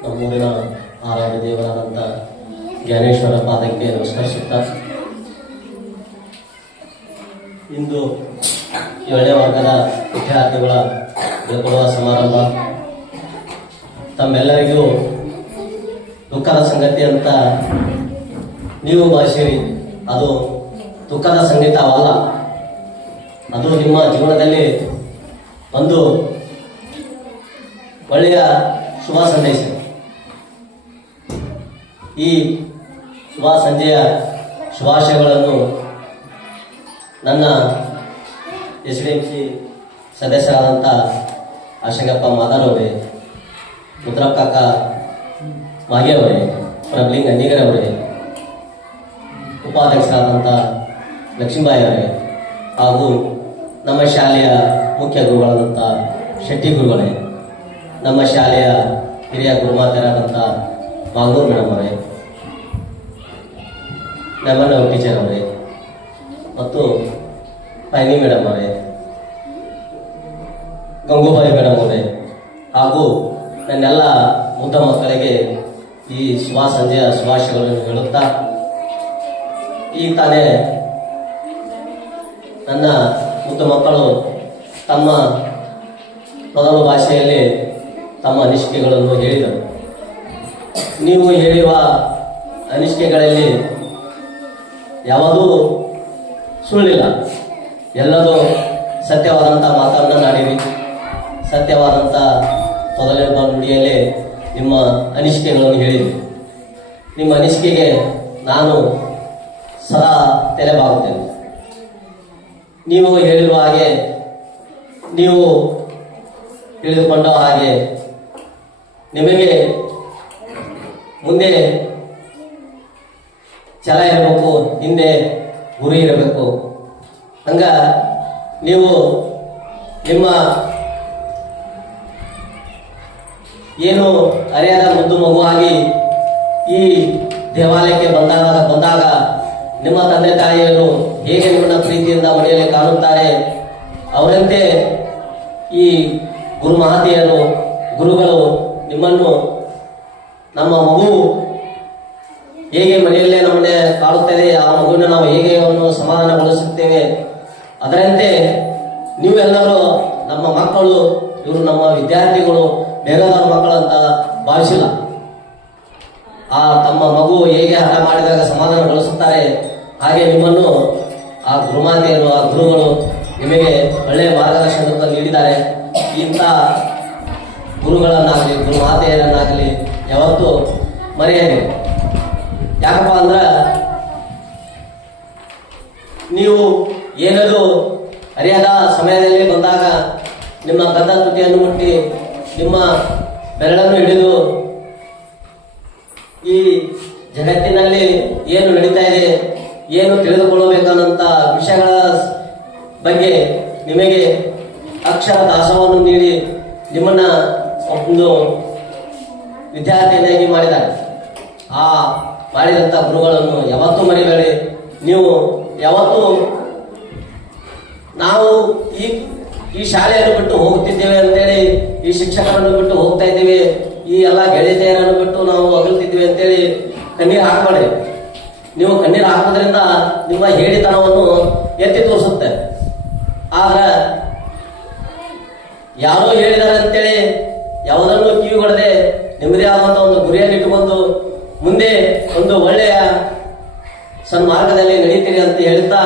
ನಮ್ಮೂರಿನ ಆರಾಧ್ಯ ದೇವರಾದಂಥ ಜ್ಞಾನೇಶ್ವರ ಪಾದಕ್ಕೆ ನಮಸ್ಕರಿಸುತ್ತಾ ಇಂದು 7ನೇ ವರ್ಗದ ವಿದ್ಯಾರ್ಥಿಗಳ ಬೀಳ್ಕೊಡುವ ಸಮಾರಂಭ. ತಮ್ಮೆಲ್ಲರಿಗೂ ದುಃಖದ ಸಂಗತಿ ಅಂತ ನೀವು ಭಾಷಿರಿ, ಅದು ದುಃಖದ ಸಂಗೀತವಲ್ಲ, ಅದು ನಿಮ್ಮ ಜೀವನದಲ್ಲಿ ಒಂದು ಒಳ್ಳೆಯ ಶುಭ ಸಂದೇಶ. ಈ ಶುಭ ಸಂಜೆಯ ಶುಭಾಶಯಗಳನ್ನು ನನ್ನ SDMC ಸದಸ್ಯರಾದಂಥ ಆಶಂಗಪ್ಪ ಮಾದಾರವರೇ, ಮುದ್ರಪ್ಪ ಕಾಕ ಮಾಗಿಯವರೇ, ಪ್ರಭ್ಲಿಂಗ್ ಅಂಡಿಗರವರೇ, ಉಪಾಧ್ಯಕ್ಷರಾದಂಥ ಲಕ್ಷ್ಮೀಬಾಯಿ ಅವರೇ ಹಾಗೂ ನಮ್ಮ ಶಾಲೆಯ ಮುಖ್ಯ ಗುರುಗಳಾದಂಥ ಶೆಟ್ಟಿ ಗುರುಗಳೇ, ನಮ್ಮ ಶಾಲೆಯ ಹಿರಿಯ ಗುರುಮಾತೆಯರಾದಂಥ ಮಾಗೂರು ಮೇಡಮ್ ಅವರೇ, ನಮ್ಮನ್ನ ಟೀಚರ್ ಅವರೇ ಮತ್ತು ಪೈನಿ ಮೇಡಮ್ ಅವರೇ, ಗಂಗೂಬಾಯಿ ಮೇಡಮ್ ಅವರೇ ಹಾಗೂ ನನ್ನೆಲ್ಲ ಮುದ್ದ ಮಕ್ಕಳಿಗೆ ಈ ಶುಭ ಸಂಜೆಯ ಶುಭಾಶಯಗಳನ್ನು ಹೇಳುತ್ತಾ, ಈ ತಾನೇ ನನ್ನ ಮುದ್ದ ಮಕ್ಕಳು ತಮ್ಮ ಮೊದಲ ಭಾಷೆಯಲ್ಲಿ ತಮ್ಮ ಅನಿಸಿಕೆಗಳನ್ನು ಹೇಳಿದರು. ನೀವು ಹೇಳುವ ಅನಿಸಿಕೆಗಳಲ್ಲಿ ಯಾವುದೂ ಸುಳ್ಳಿಲ್ಲ, ಎಲ್ಲದೂ ಸತ್ಯವಾದಂಥ ಮಾತನ್ನು ನಾಡಿರಿ. ಸತ್ಯವಾದಂಥ ಮೊದಲೆಂಬ ನುಡಿಯಲ್ಲೇ ನಿಮ್ಮ ಅನಿಸಿಕೆಗಳನ್ನು ಹೇಳಿರಿ. ನಿಮ್ಮ ಅನಿಸಿಕೆಗೆ ನಾನು ಸದಾ ತೆರೆಬಾಗುತ್ತೇನೆ. ನೀವು ಹೇಳಿರುವ ಹಾಗೆ, ನೀವು ತಿಳಿದುಕೊಂಡ ಹಾಗೆ ನಿಮಗೆ ಮುಂದೆ ಛಲ ಇರಬೇಕು, ಹಿಂದೆ ಗುರಿ ಇರಬೇಕು. ಹಂಗ ನೀವು ನಿಮ್ಮ ಏನು ಅರಿಯಾದ ಮುದ್ದು ಮಗುವಾಗಿ ಈ ದೇವಾಲಯಕ್ಕೆ ಬಂದಾಗ ನಿಮ್ಮ ತಂದೆ ತಾಯಿಯರು ಹೇಗೆ ನಿಮ್ಮನ್ನ ಪ್ರೀತಿಯಿಂದ ಮನೆಯಲ್ಲಿ ಕಾಣುತ್ತಾರೆ, ಅವರಂತೆ ಈ ಗುರು ಮಹಾತೆಯರು ಗುರುಗಳು ನಿಮ್ಮನ್ನು ನಮ್ಮ ಮಗು ಹೇಗೆ ಮನೆಯಲ್ಲೇ ನಮ್ಮನ್ನೇ ಕಾಡುತ್ತದೆ, ಆ ಮಗುವಿನ ನಾವು ಹೇಗೆ ಅವನ್ನು ಸಮಾಧಾನಗೊಳಿಸುತ್ತೇವೆ, ಅದರಂತೆ ನೀವೆಲ್ಲರೂ ನಮ್ಮ ಮಕ್ಕಳು, ಇವರು ನಮ್ಮ ವಿದ್ಯಾರ್ಥಿಗಳು, ಬೇರೆದವರ ಮಕ್ಕಳು ಅಂತ ಭಾವಿಸಿಲ್ಲ. ಆ ತಮ್ಮ ಮಗು ಹೇಗೆ ಹಠ ಮಾಡಿದಾಗ ಸಮಾಧಾನಗೊಳಿಸುತ್ತಾರೆ, ಹಾಗೆ ನಿಮ್ಮನ್ನು ಆ ಗುರುಮಾತೆಯರು, ಆ ಗುರುಗಳು ನಿಮಗೆ ಒಳ್ಳೆಯ ಮಾರ್ಗದರ್ಶನ ನೀಡಿದ್ದಾರೆ. ಇಂಥ ಗುರುಗಳನ್ನಾಗಲಿ ಗುರುಮಾತೆಯರನ್ನಾಗಲಿ ಯಾವತ್ತೂ ಮರೆಯದೆ. ಯಾಕಪ್ಪ ಅಂದ್ರೆ ನೀವು ಏನದು ಅರಿಯಾದ ಸಮಯದಲ್ಲಿ ಬಂದಾಗ ನಿಮ್ಮ ಗದ್ದ ತುಟಿಯನ್ನು ಮುಟ್ಟಿ ನಿಮ್ಮ ಬೆರಳನ್ನು ಹಿಡಿದು ಈ ಜಗತ್ತಿನಲ್ಲಿ ಏನು ನಡೀತಾ ಇದೆ, ಏನು ತಿಳಿದುಕೊಳ್ಳಬೇಕನ್ನಂಥ ವಿಷಯಗಳ ಬಗ್ಗೆ ನಿಮಗೆ ಅಕ್ಷರ ದಾಸವನ್ನು ನೀಡಿ ನಿಮ್ಮನ್ನ ಒಂದು ವಿದ್ಯಾರ್ಥಿಯಾಗಿ ಮಾಡಿದ್ದಾರೆ. ಆ ಮಾಡಿದಂಥ ಗುರುಗಳನ್ನು ಯಾವತ್ತೂ ಮರಿಬೇಡಿ. ನೀವು ಯಾವತ್ತೂ ನಾವು ಈ ಶಾಲೆಯನ್ನು ಬಿಟ್ಟು ಹೋಗ್ತಿದ್ದೇವೆ ಅಂತೇಳಿ, ಈ ಶಿಕ್ಷಕರನ್ನು ಬಿಟ್ಟು ಹೋಗ್ತಾ ಇದ್ದೀವಿ, ಈ ಎಲ್ಲ ಗೆಳೆಯತೆಯರನ್ನು ಬಿಟ್ಟು ನಾವು ಅಗಲ್ತಿದ್ದೀವಿ ಅಂತೇಳಿ ಕಣ್ಣೀರು ಹಾಕಬೇಡಿ. ನೀವು ಕಣ್ಣೀರು ಹಾಕೋದ್ರಿಂದ ನಿಮ್ಮ ಹೇಳಿತನವನ್ನು ಎತ್ತಿ ತೋರಿಸುತ್ತೆ. ಆದ್ರೆ ಯಾರೋ ಹೇಳಿದ್ದಾರೆ ಅಂತೇಳಿ ಯಾವುದನ್ನು ಕಿವಿಗೊಡದೆ ನಿಮ್ಮದೇ ಆದಂಥ ಒಂದು ಗುರಿಯನ್ನು ಇಟ್ಟುಕೊಂಡು ಮುಂದೆ ಒಂದು ಒಳ್ಳೆಯ ಸನ್ಮಾರ್ಗದಲ್ಲಿ ನಡೀತೀರಿ ಅಂತ ಹೇಳ್ತಾ,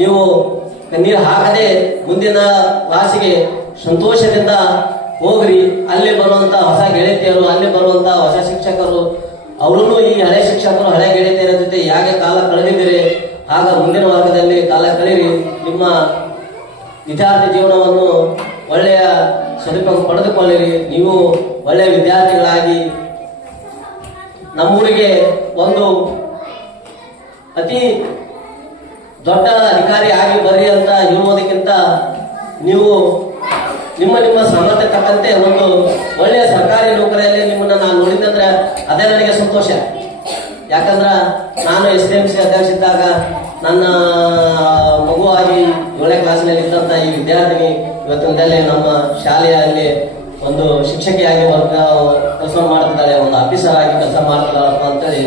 ನೀವು ಕಣ್ಣೀರು ಹಾಕದೆ ಮುಂದಿನ ಕ್ಲಾಸಿಗೆ ಸಂತೋಷದಿಂದ ಹೋಗ್ರಿ. ಅಲ್ಲಿ ಬರುವಂತ ಹೊಸ ಗೆಳತಿಯರು, ಅಲ್ಲಿ ಬರುವಂತ ಹೊಸ ಶಿಕ್ಷಕರು, ಅವರನ್ನು ಈ ಹಳೆ ಶಿಕ್ಷಕರು, ಹಳೆ ಗೆಳತಿಯರ ಜೊತೆ ಹೇಗೆ ಕಾಲ ಕಳೆದಿದ್ದೀರಿ, ಆಗ ಮುಂದಿನ ವರ್ಗದಲ್ಲಿ ಕಾಲ ಕಳೆಯಿರಿ. ನಿಮ್ಮ ವಿದ್ಯಾರ್ಥಿ ಜೀವನವನ್ನು ಒಳ್ಳೆಯ ಸದುಪಯೋಗ ಪಡೆದುಕೊಳ್ಳಿರಿ. ನೀವು ಒಳ್ಳೆಯ ವಿದ್ಯಾರ್ಥಿಗಳಾಗಿ ನಮ್ಮೂರಿಗೆ ಒಂದು ಅತಿ ದೊಡ್ಡ ಅಧಿಕಾರಿ ಆಗಿ ಬರ್ರಿ ಅಂತ ಇರುವುದಕ್ಕಿಂತ ನೀವು ನಿಮ್ಮ ಸಾಮರ್ಥ್ಯ ತಕ್ಕಂತೆ ಒಂದು ಒಳ್ಳೆಯ ಸರ್ಕಾರಿ ನೌಕರಿಯಲ್ಲಿ ನಿಮ್ಮನ್ನ ನಾನು ನೋಡಿದಂದ್ರೆ ಅದೇ ನನಗೆ ಸಂತೋಷ. ಯಾಕಂದ್ರ ನಾನು SDMC ಅಧ್ಯಕ್ಷ ಇದ್ದಾಗ ನನ್ನ ಮಗುವಾಗಿ 7ನೇ ಕ್ಲಾಸಿನಲ್ಲಿ ಇದ್ದಂತ ಈ ವಿದ್ಯಾರ್ಥಿನಿ ಇವತ್ತಿನದಲ್ಲೇ ನಮ್ಮ ಶಾಲೆಯಲ್ಲಿ ಒಂದು ಶಿಕ್ಷಕಿಯಾಗಿ ಕೆಲಸ ಮಾಡ್ತಿದ್ದಾಳೆ. ಮಾಡ್ತಾರಪ್ಪ ಅಂತೇಳಿ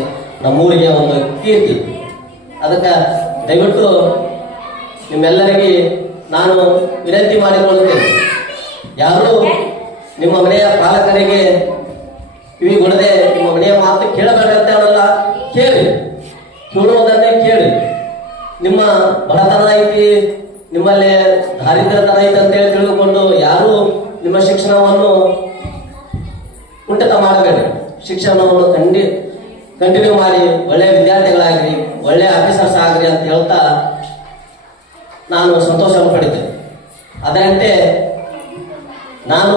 ನಮ್ಮೂರಿಗೆ ಒಂದು ಕೀರ್ತಿ. ಅದಕ್ಕೆ ದಯವಿಟ್ಟು ನಿಮ್ಮೆಲ್ಲರಿಗೆ ನಾನು ವಿನಂತಿ ಮಾಡಿಕೊಳ್ಳುತ್ತೇನೆ, ಯಾರು ನಿಮ್ಮ ಮನೆಯ ಪಾಲಕರಿಗೆ ಕಿವಿಗೊಡದೆ ನಿಮ್ಮ ಮನೆಯ ಮಾತು ಕೇಳಬೇಕಂತ ಹೇಳಲ್ಲ, ಕೇಳಿ, ಕೇಳುವುದನ್ನೇ ಕೇಳಿ. ನಿಮ್ಮ ಬಡತನ ಐತಿ, ನಿಮ್ಮಲ್ಲಿ ದಾರಿದ್ರ್ಯತನ ಐತಿ ಅಂತೇಳಿ ತಿಳಿದುಕೊಂಡು ಯಾರು ನಿಮ್ಮ ಶಿಕ್ಷಣವನ್ನು ಕುಂಠಿತ ಮಾಡಬೇಡಿ. ಶಿಕ್ಷಣವನ್ನು ಕಂಟಿನ್ಯೂ ಮಾಡಿ ಒಳ್ಳೆಯ ವಿದ್ಯಾರ್ಥಿಗಳಾಗ್ರಿ, ಒಳ್ಳೆಯ ಆಫೀಸರ್ಸ್ ಆಗ್ರಿ ಅಂತ ಹೇಳ್ತಾ ನಾನು ಸಂತೋಷವನ್ನು ಪಡಿತೇನೆ. ಅದರಂತೆ ನಾನು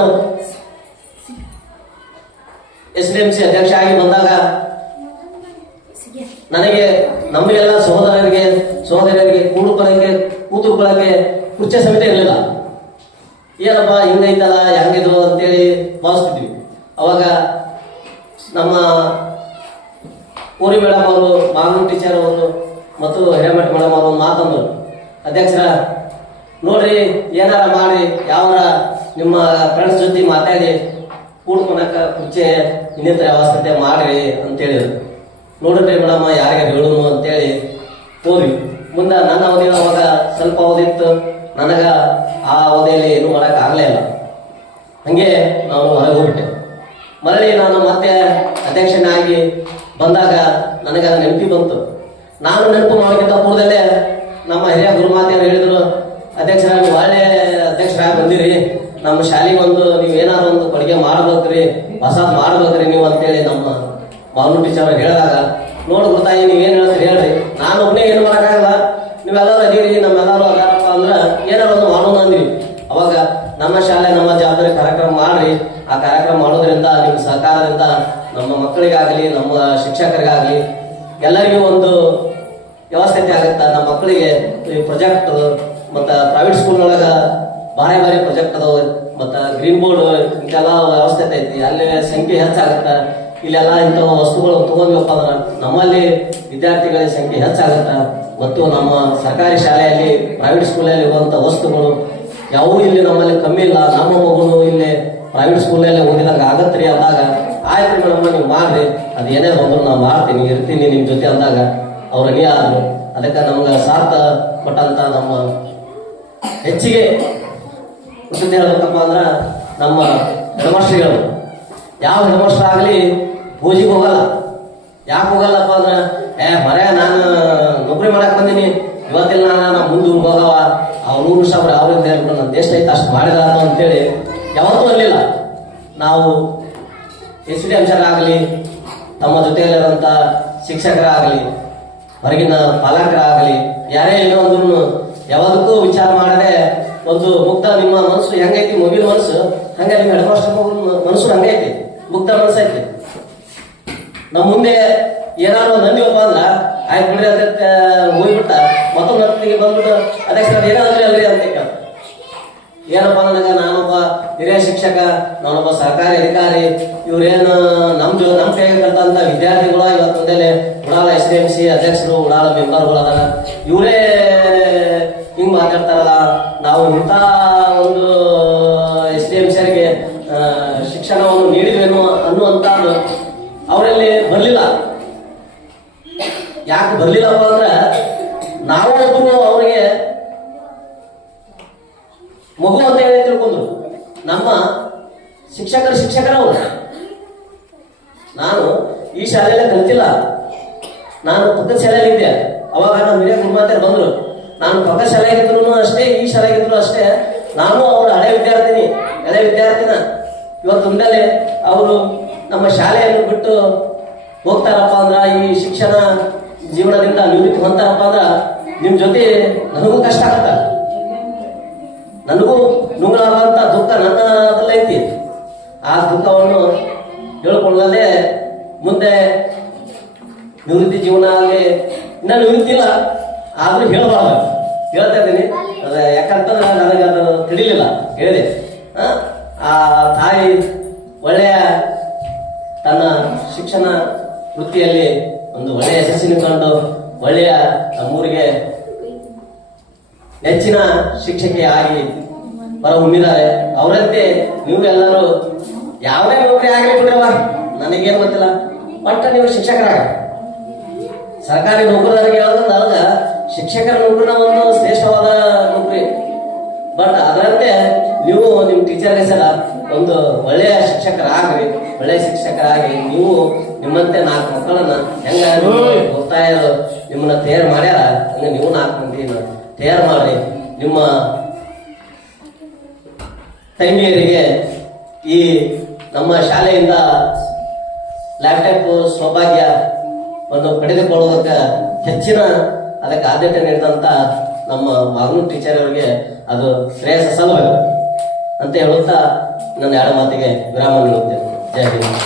SDMC ಅಧ್ಯಕ್ಷ ಆಗಿ ಬಂದಾಗ ನನಗೆ ನಮಗೆಲ್ಲ ಸಹೋದರರಿಗೆ ಕೂತುಕೊಳ್ಳಕ್ಕೆ ಕುರ್ಚಿ ಸಮೇತ ಇರಲಿಲ್ಲ. ಏನಪ್ಪ ಹಿಂಗೈತಲ್ಲ ಹೆಂಗಿದು ಅಂತೇಳಿ ಭಾವಿಸ್ತಿದ್ವಿ. ಅವಾಗ ನಮ್ಮ ಊರಿ ಮೇಡಮ್ ಅವರು, ಮಾಗೂರು ಟೀಚರ್ ಅವರು ಮತ್ತು ಹಿರೇಮಠ ಮೇಡಮ್ ಅವರು ಮಾತಂದರು, ಅಧ್ಯಕ್ಷರ ನೋಡ್ರಿ ಏನಾರ ಮಾಡಿ ಯಾವರ ನಿಮ್ಮ ಫ್ರೆಂಡ್ಸ್ ಜೊತೆ ಮಾತಾಡಿ ಕೂಡ್ಕೊಳಕ ಕುರ್ಚಿ ಇನ್ನಿತರ ವ್ಯವಸ್ಥೆ ಮಾಡ್ರಿ ಅಂತೇಳಿದ್ರು. ನೋಡ್ರಿ ಮೇಡಮ್ ಯಾರಿಗೆ ಹೇಳುನು ಅಂತೇಳಿ ಹೋದ್ವಿ. ಮುಂದೆ ನನ್ನ ಅವಧಿ ಅವಾಗ ಸ್ವಲ್ಪ ಅವಧಿ ಇತ್ತು, ನನಗ ಆ ಅವಧಿಯಲ್ಲಿ ಏನು ಮಾಡಕ್ ಆಗ್ಲೇ ಇಲ್ಲ. ಹಂಗೆ ನಾನು ಹೊರಗೆ ಹೋಗ್ಬಿಟ್ಟೆ. ಮರಳಿ ನಾನು ಮತ್ತೆ ಅಧ್ಯಕ್ಷನಾಗಿ ಬಂದಾಗ ನನಗೆ ಅದು ನೆನಪಿ ಬಂತು. ನಾನು ನೆನಪು ಮಾಡೋಕ್ಕಿಂತ ಪೂರ್ವದಲ್ಲೇ ನಮ್ಮ ಹಿರಿಯ ಗುರುಮಾತೆಯವರು ಹೇಳಿದ್ರು, ಅಧ್ಯಕ್ಷರಾಗಿ ಒಳ್ಳೆ ಅಧ್ಯಕ್ಷರಾಗಿ ಬಂದಿರಿ, ನಮ್ಮ ಶಾಲೆಗೆ ಒಂದು ನೀವು ಏನಾದ್ರು ಒಂದು ಕೊಡುಗೆ ಮಾಡ್ಬೇಕ್ರಿ, ಹೊಸದ್ ಮಾಡ್ಬೇಕ್ರಿ ನೀವು ಅಂತೇಳಿ ನಮ್ಮ ಮಾವನು ಟೀಚರ್ ಹೇಳಿದಾಗ, ನೋಡು ಗೊತ್ತಾಗಿ ನೀವೇನು ಹೇಳ್ತೀರಿ ಹೇಳ್ರಿ, ನಾನು ಒಬ್ಬನೇ ಏನು ಮಾಡೋಕ್ಕಾಗಲ್ಲ, ನೀವೆಲ್ಲರೂ ಅದೀರಿ, ನಮ್ಮೆಲ್ಲರೂ ಅದಾರಪ್ಪ ಅಂದ್ರೆ ಏನಾರು ಒಂದು ಮಾಡೋಣ ಅಂದ್ವಿ. ಅವಾಗ ನಮ್ಮ ಶಾಲೆ ನಮ್ಮ ಜವಾಬ್ದಾರಿ ಕಾರ್ಯಕ್ರಮ ಮಾಡ್ರಿ, ಆ ಕಾರ್ಯಕ್ರಮ ಮಾಡೋದ್ರಿಂದ ನಿಮ್ಮ ಸಹಕಾರದಿಂದ ನಮ್ಮ ಮಕ್ಕಳಿಗಾಗಲಿ ನಮ್ಮ ಶಿಕ್ಷಕರಿಗಾಗಲಿ ಎಲ್ಲರಿಗೂ ಒಂದು ವ್ಯವಸ್ಥೆ ಆಗುತ್ತೆ. ನಮ್ಮ ಮಕ್ಕಳಿಗೆ ಈ ಪ್ರಾಜೆಕ್ಟ್ ಮತ್ತು ಪ್ರೈವೇಟ್ ಸ್ಕೂಲ್ನೊಳಗ ಭಾರಿ ಪ್ರಾಜೆಕ್ಟ್ ಅದಾವ, ಮತ್ತು ಗ್ರೀನ್ ಬೋರ್ಡ್ ಇಂತೆಲ್ಲ ವ್ಯವಸ್ಥೆ ಐತಿ, ಅಲ್ಲಿ ಸಂಖ್ಯೆ ಹೆಚ್ಚಾಗುತ್ತೆ. ಇಲ್ಲೆಲ್ಲ ಇಂಥ ವಸ್ತುಗಳು ತಗೊಂಡ್ವಪ್ಪ ಅಂದ್ರೆ ನಮ್ಮಲ್ಲಿ ವಿದ್ಯಾರ್ಥಿಗಳ ಸಂಖ್ಯೆ ಹೆಚ್ಚಾಗುತ್ತೆ. ಮತ್ತು ನಮ್ಮ ಸರ್ಕಾರಿ ಶಾಲೆಯಲ್ಲಿ ಪ್ರೈವೇಟ್ ಸ್ಕೂಲಲ್ಲಿ ಇರುವಂಥ ವಸ್ತುಗಳು ಯಾವುದೂ ಇಲ್ಲಿ ನಮ್ಮಲ್ಲಿ ಕಮ್ಮಿ ಇಲ್ಲ. ನಮ್ಮ ಮಗುನು ಇಲ್ಲಿ ಪ್ರೈವೇಟ್ ಸ್ಕೂಲಲ್ಲೇ ಓದಿದಂಗೆ ಆಗತ್ರಿ ಅಂದಾಗ, ಆಯ್ತು ಮೇಡಮ್ ನೀವು ಮಾಡ್ರಿ, ಅದು ಏನೇ ಬಂದ್ರು ನಾನು ಮಾಡ್ತೀನಿ, ಇರ್ತೀನಿ ನಿಮ್ಮ ಜೊತೆ ಅಂದಾಗ ಅವ್ರು ಅನಿ ಆದ್ರು. ಅದಕ್ಕೆ ನಮ್ಗೆ ಸಾರ್ಥ ಕೊಟ್ಟಂತ ನಮ್ಮ ಹೆಚ್ಚಿಗೆ ಕೃತಜ್ಞತೆ ಹೇಳ್ಬೇಕಪ್ಪ ಅಂದ್ರೆ ನಮ್ಮ ಹೆಡ್ಮಾಸ್ಟರ್ಗಳು. ಯಾವ ಹೆಡ್ಮಾಸ್ಟರ್ ಆಗಲಿ ಪೂಜೆಗೆ ಹೋಗಲ್ಲ. ಯಾಕೆ ಹೋಗಲ್ಲಪ್ಪ ಅಂದ್ರೆ ಹೊರೆ ನಾನು ನೌಕರಿ ಮಾಡಕ್ ಬಂದೀನಿ, ಇವತ್ತಿಲ್ಲ ನಾನು ಮುಂದೆ ಹೋಗವ, ಅವ್ರು 100 ವರ್ಷ ಅವ್ರಿಂದ ಹೇಳ್ಬಿಟ್ಟು ನನ್ನ ದೇಶ ಐತೆ ಅಷ್ಟು ಮಾಡಿದ ಅಂತೇಳಿ ಯಾವತ್ತೂ ಅಲ್ಲಿಲ್ಲ. ನಾವು SDMC ಆಗಲಿ, ತಮ್ಮ ಜೊತೆಯಲ್ಲಿರುವಂಥ ಶಿಕ್ಷಕರಾಗಲಿ, ಹೊರಗಿನ ಪಾಲಕರಾಗಲಿ, ಯಾರೇ ಏನೋ ಅಂದ್ರೂ ಯಾವದಕ್ಕೂ ವಿಚಾರ ಮಾಡದೆ ಒಂದು ಮುಗ್ಧ ನಿಮ್ಮ ಮನಸ್ಸು ಹೆಂಗೈತಿ, ಮೊಬೈಲ್ ಮನಸ್ಸು ಹಂಗೆ ನಿಮ್ಮ ಹೆಡ್ಮಾಸ್ಟರ್ ಮನಸ್ಸು ಹಂಗೈತಿ, ಮುಗ್ಧ ಮನಸ್ಸೈತಿ. ನಮ್ಮ ಮುಂದೆ ಏನಾದ್ರು ನಂದಿವಪ್ಪ ಅಂದ್ರೆ ಆಯ್ತು ಬಿಡ್ರಿ ಅಂತ ಹೋಗ್ಬಿಟ್ಟ ಮತ್ತೊಂದು ಹತ್ತಿಗೆ ಬಂದ್ಬಿಟ್ಟು ಅಧ್ಯಕ್ಷರ ಏನಾದ್ರಿ ಅಲ್ರಿ ಅಂತ ಕೇಳ. ಏನಪ್ಪ ನನಗೆ ನಾನೊಬ್ಬ ಹಿರಿಯ ಶಿಕ್ಷಕ, ನಾನೊಬ್ಬ ಸರ್ಕಾರಿ ಅಧಿಕಾರಿ, ಇವ್ರೇನು ನಮ್ಮ ಕೈಗೆ ಕಲ್ತಂತ ವಿದ್ಯಾರ್ಥಿಗಳು ಇವತ್ತು ಮುಂದೆ ಉಡಾಳ SDMC ಅಧ್ಯಕ್ಷರು, ಉಡಾಳ ಮೆಂಬರ್ಗಳು ಅದಾರ, ಇವರೇ ಹಿಂಗ್ ಮಾತಾಡ್ತಾರಲ್ಲ, ನಾವು ಇಂಥ ಒಂದು SDMCಗೆ ಶಿಕ್ಷಣವನ್ನು ನೀಡಿದ್ವೇನು ಅನ್ನುವಂಥದ್ದು ಅವರಲ್ಲಿ ಬರಲಿಲ್ಲ. ಯಾಕೆ ಬರ್ಲಿಲ್ಲಪ್ಪ ಅಂದ್ರೆ ನಾವು ಒಬ್ಬರು ಅವರಿಗೆ ಮಗು ಅಂತ ಹೇಳಿ ತಿಳ್ಕೊಂಡ್ರು. ನಮ್ಮ ಶಿಕ್ಷಕರವರು. ನಾನು ಈ ಶಾಲೆಯಲ್ಲೇ ಕಲಿತಿಲ್ಲ, ನಾನು ಪಕ್ಕದ ಶಾಲೆಯಲ್ಲಿ ಇದ್ದೆ. ಅವಾಗ ನಮ್ಮ ಹಿರಿಯ ಗುರುಮಾತೆಯರು ಬಂದ್ರು. ನಾನು ಪಕ್ಕದ ಶಾಲೆಗಿದ್ರು ಅಷ್ಟೇ, ಈ ಶಾಲೆಗಿದ್ರು ಅಷ್ಟೇ, ನಾನು ಅವ್ರ ಹಳೆ ವಿದ್ಯಾರ್ಥಿನ ಇವತ್ತು ಮುಂದೆ ಅವರು ನಮ್ಮ ಶಾಲೆಯನ್ನು ಬಿಟ್ಟು ಹೋಗ್ತಾರಪ್ಪ ಅಂದ್ರ, ಈ ಶಿಕ್ಷಣ ಜೀವನದಿಂದ ನಿವೃತ್ತಿ ಹೊಂತಾರಪ್ಪ ಅಂದ್ರ ನಿಮ್ ಜೊತೆ ನನಗೂ ಕಷ್ಟ ಆಗತ್ತ, ನನಗೂ ನುಂಗಲಾರಂತ ದುಃಖ ನನ್ನದಲ್ಲೈತಿ. ಆ ದುಃಖವನ್ನು ಹೇಳ್ಕೊಳ್ಳದೆ ಮುಂದೆ ನಿವೃತ್ತಿ ಜೀವನ ಆಗಲಿ, ಇನ್ನ ನಿವೃತ್ತಿ ಇಲ್ಲ ಆದ್ರೂ ಹೇಳ್ಬಾರ್ದು, ಹೇಳ್ತಾ ಇದ್ದೀನಿ. ಯಾಕಂತಂದ್ರೆ ನನಗೆ ಅದು ತಿಳಿಲಿಲ್ಲ, ಹೇಳಿದೆ. ಆ ತಾಯಿ ಒಳ್ಳೆಯ ತನ್ನ ಶಿಕ್ಷಣ ವೃತ್ತಿಯಲ್ಲಿ ಒಂದು ಒಳ್ಳೆಯ ಯಶಸ್ಸಿನ ಕಂಡು ಒಳ್ಳೆಯ ನಮ್ಮೂರಿಗೆ ನೆಚ್ಚಿನ ಶಿಕ್ಷಕಿ ಆಗಿ ಹೊರ ಹೊಮ್ಮಿದ್ದಾರೆ. ಅವರಂತೆ ನೀವು ಎಲ್ಲರೂ ಯಾವುದೇ ನೌಕರಿ ಆಗಲಿ ಬಿಡ್ರವ, ನನಗೇನು ಗೊತ್ತಿಲ್ಲ, ಒಟ್ಟ ನೀವು ಶಿಕ್ಷಕರಾಗ ಸರ್ಕಾರಿ ನೌಕರರಿಗೆ ಹೇಳೋದ್ರಿಂದ ಅವಾಗ ಶಿಕ್ಷಕರ ನೌಕರಿನ ಒಂದು ಶ್ರೇಷ್ಠವಾದ ನೌಕರಿ. ಬಟ್ ಅದರಂತೆ ನೀವು ನಿಮ್ಮ ಟೀಚರ್ಗೆ ಸಲ ಒಂದು ಒಳ್ಳೆಯ ಶಿಕ್ಷಕರಾಗ್ರಿ. ಒಳ್ಳೆಯ ಶಿಕ್ಷಕರಾಗಿ ನೀವು ನಿಮ್ಮಂತೆ 4 ಮಕ್ಕಳನ್ನ ಹೆಂಗ ಒತ್ತಾಯರು ನಿಮ್ಮನ್ನ ತಯಾರು ಮಾಡ್ಯಾರ ಹಂಗ ನೀವು 4 ಮಂದಿನ ತಯಾರು ಮಾಡಿ ನಿಮ್ಮ ತಂಗಿಯರಿಗೆ ಈ ನಮ್ಮ ಶಾಲೆಯಿಂದ ಲ್ಯಾಪ್ಟಾಪ್ ಸೌಭಾಗ್ಯ ಒಂದು ಪಡೆದುಕೊಳ್ಳುವುದಕ್ಕೆ ಹೆಚ್ಚಿನ ಅದಕ್ಕೆ ಆದ್ಯತೆ ನೀಡಿದಂತ ನಮ್ಮ ಮಾಗನೂರು ಟೀಚರ್ ಅವರಿಗೆ ಅದು ಶ್ರೇಯಸ್ಸ ಸಲ್ಲಬೇಕು ಅಂತ ಹೇಳುತ್ತಾ ನನ್ನ 2 ಮಾತಿಗೆ ವಿರಾಮ ನೀಡುತ್ತೇನೆ. ಜೈ ಹಿಂದ್.